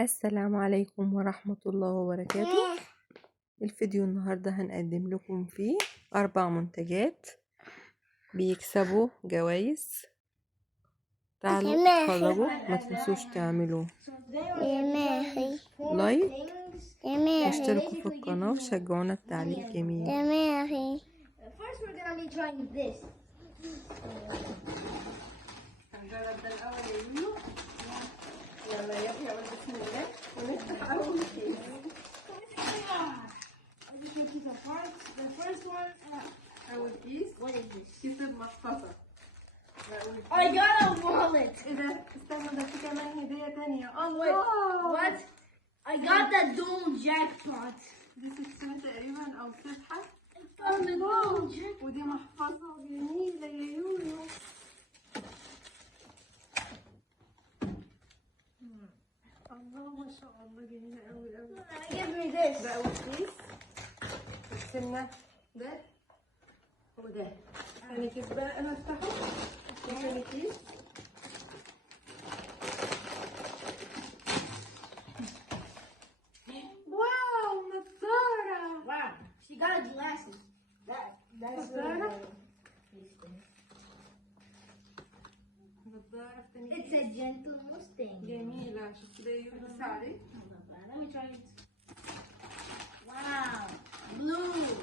السلام عليكم ورحمة الله وبركاته. الفيديو النهاردة هنقدم لكم فيه 4 منتجات بيكسبوا جوائز. تعالوا اتفرجوا، ما تنسوش تعملوا لايك واشتركوا في القناة وشجعونا بتعليق جميل. هنجرب ده الأول يا يويو. يلا يا يحيى قول بسم الله ونفتح أول كيس. The first one, أول كيس. what is this? كيس المحفظة. I got a wallet. ايه ده؟ استنى، ده في كمان هدية تانية. What? I got the dual jackpot. دي سلسلة تقريبا أو سبحة. I found the dual jackpot. ودي محفظة جميلة يا يويو. الله ما شاء الله جميلة أوي أوي. Give me this. ده أول كيس. السنة ده وده. تاني كيس بقى أنا أفتحه. تاني كيس. واو نظارة. Wow, she got glasses. That's نظارة. نظارة في تاني It's كيس. a gentle Mustang. جميلة. شوف كده يلبس عليه. Let me try it. Wow, blue.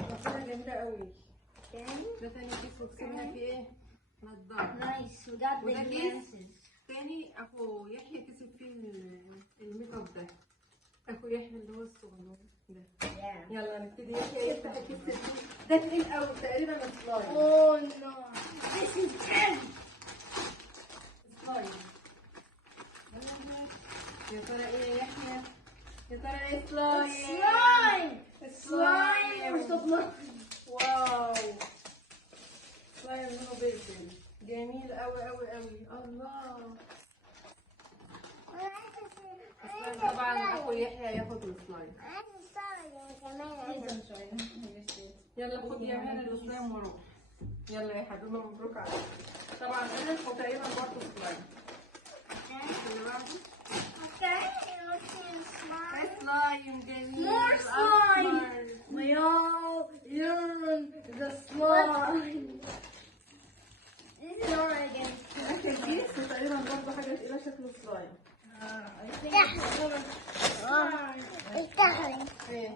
نظارة جميلة أوي. Okay. ده تاني كيس وكسبنا فيه إيه؟ نظارة. Nice. We got the وده كيس glasses. تاني أخو يحيى كسب فيه الميك اب ده. أخو يحيى اللي هو الصغنون ده. Yeah. يلا نبتدي. يحيى يفتح الكيس ده تقيل أوي تقريبا سلايم. Oh no. This is heavy. سلايم. يا ترى إيه يا يحيى؟ يا ترى إيه سلايم؟ Slime. سلايم. واو. سلايم لونه بيربل. جميل أوي أوي أوي. الله. السلايم طبعا أخو يحيى ياخد السلايم. يلا خد يا مان السلايم وروح. يلا يا حبيبي مبروك عليك. طبعا انا وتقريبا برضه سلايم. اللي بعده سلايم جميل. More slime. أصفر. We all learn the slime. This is all again. اخر كيس وتقريبا برضه حاجه تقيله شكله سلايم. I think ايه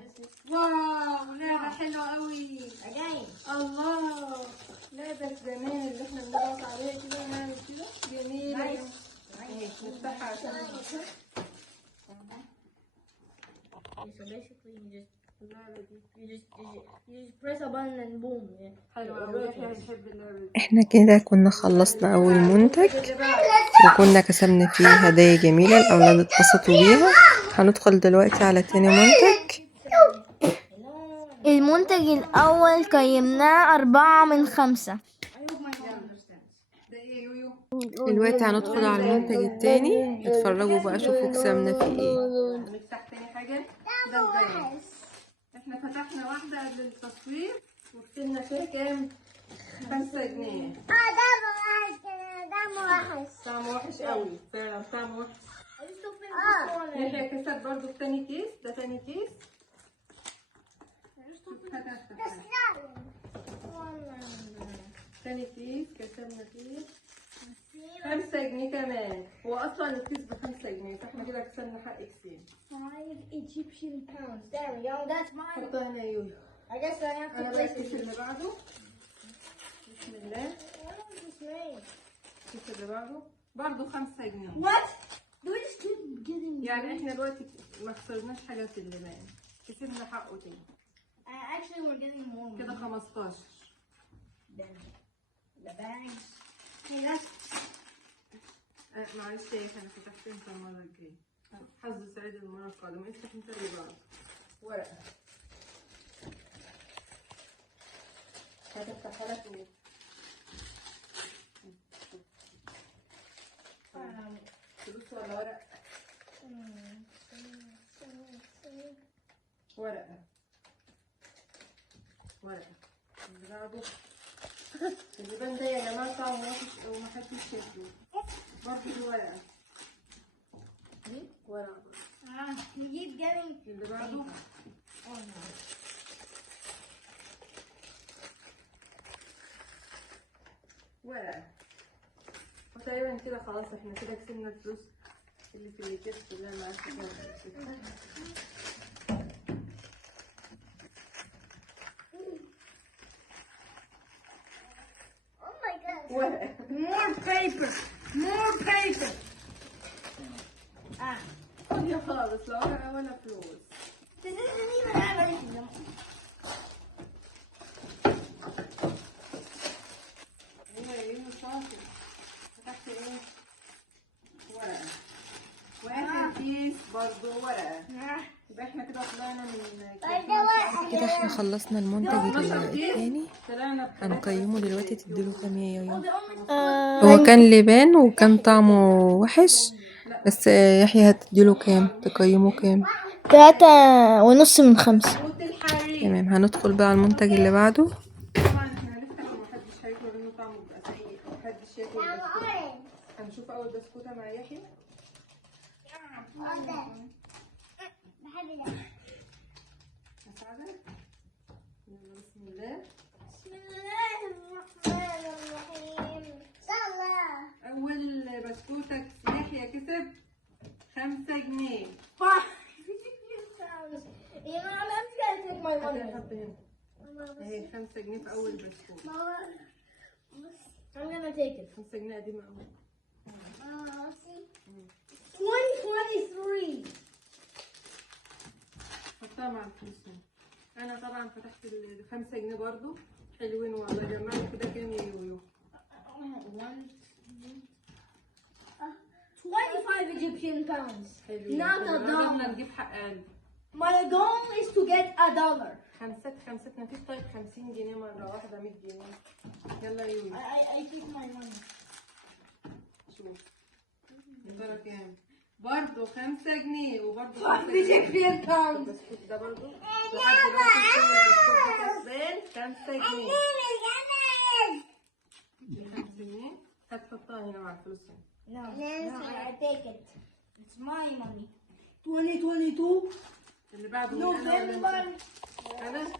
واو لعبه حلوه قوي. again. الله لعبه زمان اللي احنا بنضغط عليها كده ونعمل كده جميله. نفتحها عشان So basically, اللعبه دي you just press a button and boom. حلوه قوي. يحيى بيحب اللعبه دي. احنا كده كنا خلصنا اول منتج اللي بعده وكنا كسبنا فيه هدايا جميلة الاولاد اتبسطوا بيها. هندخل دلوقتي على تاني منتج. المنتج الأول قيمناه 4 من 5. ده ايه يويو؟ دلوقتي هندخل على المنتج التاني. اتفرجوا بقى شوفوا كسبنا فيه ايه. نفتح تاني حاجة. ده ازاي؟ احنا فتحنا واحدة قبل التصوير وكسبنا فيها كام؟ 5 جنيه. طعم وحش قوي فعلا طعم وحش. يحيى كسب برضو في تاني كيس. ده تاني كيس. تاني كيس كسبنا فيه 5 جنيه كمان. هو اصلا الكيس ب5 جنيه فاحنا كده كسبنا حق كسين. 5 Egyptian pounds. There we go. That's mine. حطها هنا يا يويو. I guess I have to انا بقى place الكيس it. اللي بعده. بسم الله. What is this made? الكيس اللي بعده برضه 5 جنيه. What? Do we just keep getting? يعني احنا دلوقتي ما خسرناش حاجة في اللبان. كسبنا حقه تاني. Actually, we're getting more. كده 15. Then the bags. Hey, that's. معلش يا اخي انا فتحت انت المرة الجاية. حظ سعيد المرة القادمة. افتح انت اللي بعده. ورقة. هتفتحها لك ايه؟ فلوس ولا ورق؟ ورقة. ورقة. اللي بعده اللبان ده يا جماعة طعمه وحش ومحدش ياكله. برضه دي ورقة. getting. اللي بعده Oh no. ورقة. وتقريبا كده خلاص احنا كده كسبنا الفلوس اللي في الكيس كلها معاك. Oh my god. ورقة. More paper. More paper. Ah. فاضية خالص لا ورقة ولا فلوس. This doesn't even have anything. ايه صافي. فتحت ايه؟ ورقة. واحد كيس برضه ورقة. يبقى احنا كده طلعنا من كده احنا خلصنا المنتج التاني. طلعنا هنقيمه دلوقتي. تديله كام يا يويو؟ آه هو كان لبان وكان طعمه وحش، بس يحيى هتديله كام؟ تقيمه كام؟ 3.5 من 5. تمام. هندخل بقى على المنتج اللي بعده. طبعا احنا هنفتح ومحدش هياكل لانه طعمه بيبقى سيء ومحدش ياكل البسكوت. هنشوف اول بسكوتة مع يحيى. هساعدك. يلا بسم الله. اول بسكوتة يحيى كسب 5 جنيه. You know, I'm just gonna take my money. حط هنا اهي 5 جنيه في اول بسكوت. I'm gonna take it. 5 جنيه قديمة قوي. 2023. حطها مع الفلوس هنا. انا طبعا فتحت ال 5 جنيه برضو حلوين والله. جمعنا كده كام يا يويو؟ 25 Egyptian pounds. حلوين. Not a قدرنا dollar. نجيب حق اقل. My goal is to get $1. خمسات مفيش. طيب 50 جنيه مرة واحدة 100 جنيه. يلا يا يويو I take my money. شوف يا ترى كام؟ برضه 5 جنيه وبرضه 5 Egyptian pounds. البسكوت ده برضه لحد دلوقتي كل البسكوت ده كسبان 5 جنيه. دي 5 جنيه هتحطها هنا مع الفلوس هنا. No, I take it. It's my money. 2022 اللي بعده من أنا ولا November. أنت؟ أنا؟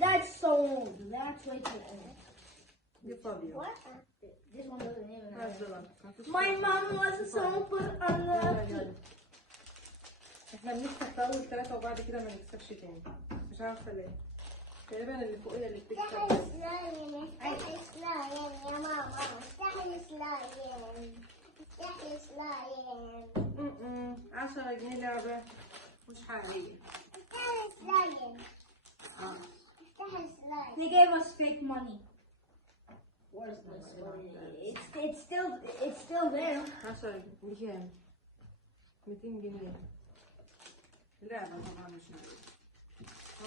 That's so old. That's way too old. دي فاضية. This one doesn't even have. نزلها. مفيش My فاضية. mom was so put on يلا the. يلا. احنا بنكسب في أول 3 وبعد كده ما نكسبش تاني. مش عارفة ليه. تقريبا اللي فوقيها اللي بتكسب. م-م. 10 جنيه لعبة مش حقيقية. They gave us fake money. Where's this money? It's still there. 10 بكام؟ 200 جنيه. لعبة طبعا مش موجودة.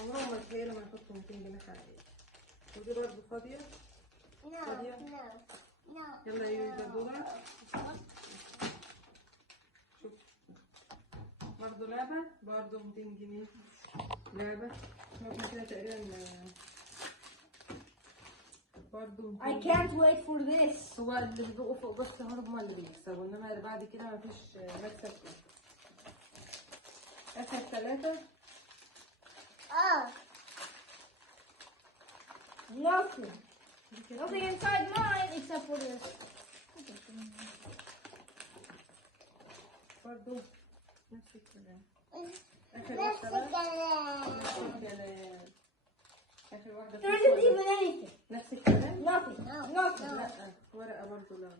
عمرهم ما تخيلوا ما يحطوا 200 جنيه حقيقية. ودي برضه فاضية. فاضية. يلا يا يويو ده دورك. شوف. برضه لعبة برضه 200 جنيه. لعبة. ممكن كده تقريبا برضه I can't wait for this. هو اللي بيبقوا فوق بس هم اللي بيكسبوا، انما اللي بعد كده مفيش مكسب فيه. اخر 3 Nothing. Nothing inside mine except for this. برضه نفس الكلام. اخر واحدة بقى نفس الكلام. اخر واحدة There isn't even anything. نفس الكلام. Nothing. Nothing. لا ورقة برضه لا.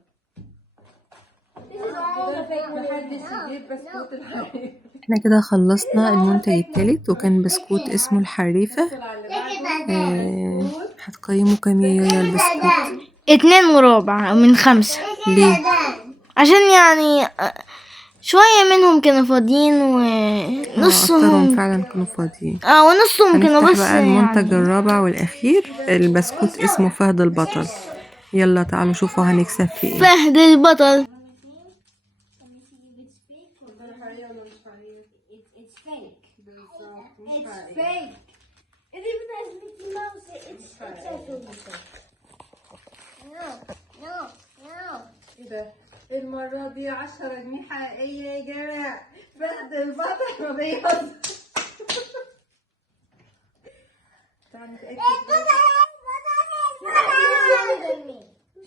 This is all the fake money. محدش يجيب بسكوت الحقيقي. احنا كده خلصنا المنتج التالت وكان بسكوت اسمه الحريفة. ندخل على اللي بعده. هتقيمه كام يا يويو البسكوت؟ 2.25 من 5. ليه؟ عشان يعني شوية منهم كانوا فاضيين أكترهم ونصهم فعلا كانوا فاضيين. ونصهم كانوا هنفتح بس بقى المنتج يعني. الرابع والأخير. البسكوت اسمه فهد البطل. يلا تعالوا شوفوا هنكسب في ايه. فهد البطل. الحقيقة ولا مش حقيقي؟ It's fake. بالظبط مش It's حقيقي. fake. It even has Mickey Mouse. It's actually fake. ايه ده؟ المرة دي 10 جنيه حقيقية يا جماعة. فهد البطل ما بيهزر. تعالى نتأكد.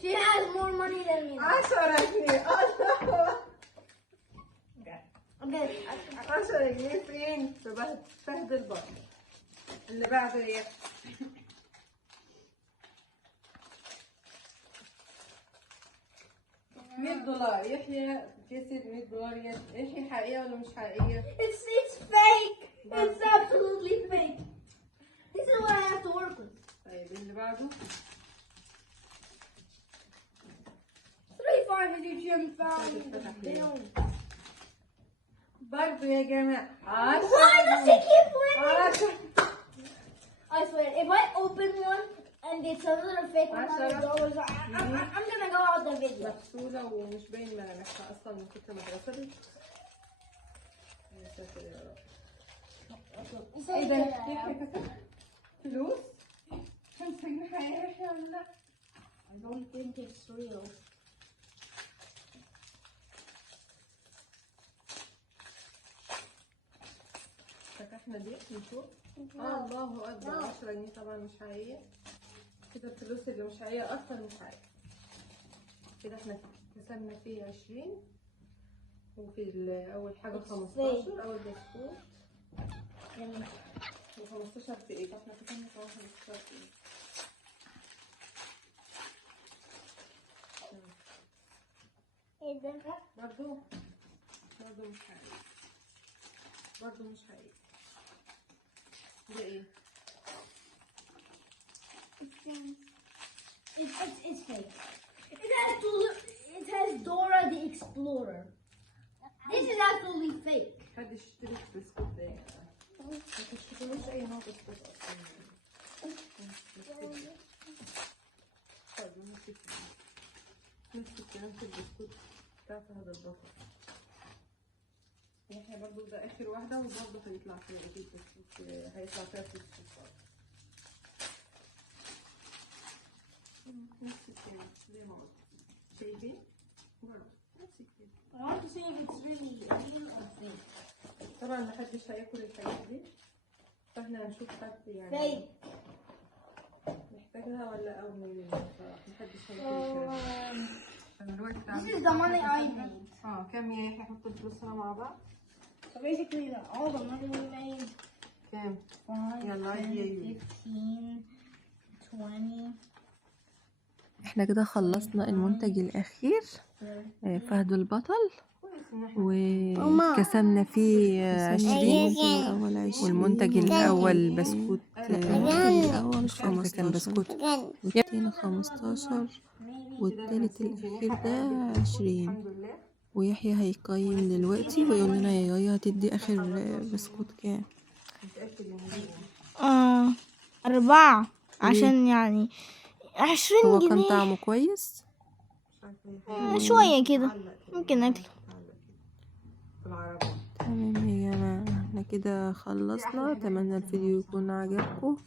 She has more money than me. 10 جنيه. الله. Okay. 10 جنيه فين؟ في فهد البطل. اللي بعده ايه؟ $100. يحيى كسب $100. يحيى حقيقية ولا مش حقيقية؟ It's fake. It's absolutely fake. This is what I have to work with. طيب اللي بعده 3 برضه يا جماعة. Why does she keep winning? 10. I swear, if I open one and it's another fake $100, I'm gonna go out the video. مغسولة ومش باين ملامحها أصلا من كتر ما اتغسلت. يا ساتر يا رب. ايه ده؟ يحيى كسب فلوس؟ 5 جنيه حقيقية يحيى ولا لا؟ I don't think it's real. فتحنا دي نشوف. الله أكبر. 10 جنيه طبعا مش حقيقية. كده الفلوس اللي مش حقيقية أصلا مش حقيقية. كده احنا كسبنا فيه 20 وفي أول حاجة 15 أول بسكوت و15 في ايه؟ احنا كسبنا كمان 15 في ايه؟ ايه ده؟ برضو مش حقيقي. برضو مش حقيقي. ده ايه؟ It's fake. It has Dora the Explorer. This is absolutely fake. حد يشتري البسكوت ده يعني. ما تشتريش أي نوع بسكوت أصلا. طيب نمسك البسكوت بتاع فهد البطل. يحيى برضو ده آخر واحدة وبرضو هيطلع فيها أكيد بسكوت. هيطلع فيها فلوس كتير. نفس الكلام زي ما قلت. شايفين؟ برضو نفس الكلام. I want to see if it's really real or fake. طبعا محدش هياكل الحاجات دي فاحنا هنشوف حد يعني Fake. محتاجها ولا او محدش هياكل الحاجات دي. انا دلوقتي This is the money I made. كام يا يحيى؟ حط الفلوس هنا مع بعض. So basically, all the money we made. كام؟ 5, يلا 10, عيدي. 15, 20. احنا كده خلصنا المنتج الأخير فهد البطل وكسبنا فيه 20 والمنتج الأول بسكوت الأول 15 كان بسكوت والتاني 15 والتالت الأخير ده 20 ويحيى هيقيم دلوقتي ويقول لنا يا يايا هتدي آخر بسكوت كام؟ 4 عشان يعني 20 هو جنيه كان طعمه كويس؟ شوية كده ممكن ناكله. تمام يا جماعة احنا كده خلصنا. اتمنى الفيديو يكون عجبكم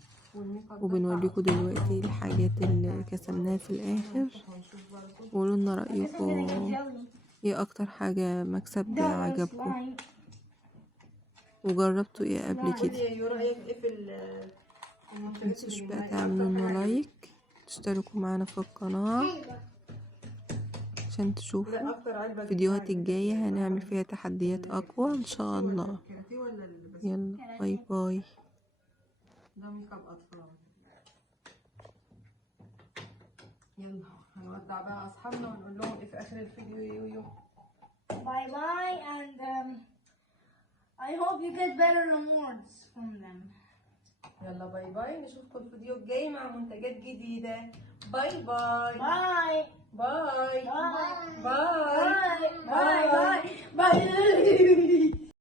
وبنوريكم دلوقتي الحاجات اللي كسبناها في الآخر. قولوا لنا رأيكم ايه أكتر حاجة مكسب عجبكم وجربتوا ايه قبل كده. متنسوش بقى تعملوا لنا لايك تشتركوا معانا في القناة عشان تشوفوا الفيديوهات الجاية هنعمل فيها تحديات أقوى إن شاء الله. يلا باي باي. يلا هنودع بقى أصحابنا ونقول لهم إيه في آخر الفيديو. يويو Bye bye, and I hope you get better rewards from them. يلا باي باي. نشوفكم الفيديو الجاي مع منتجات جديدة. باي باي. Bye. باي Bye. باي Bye. Bye. Bye. Bye.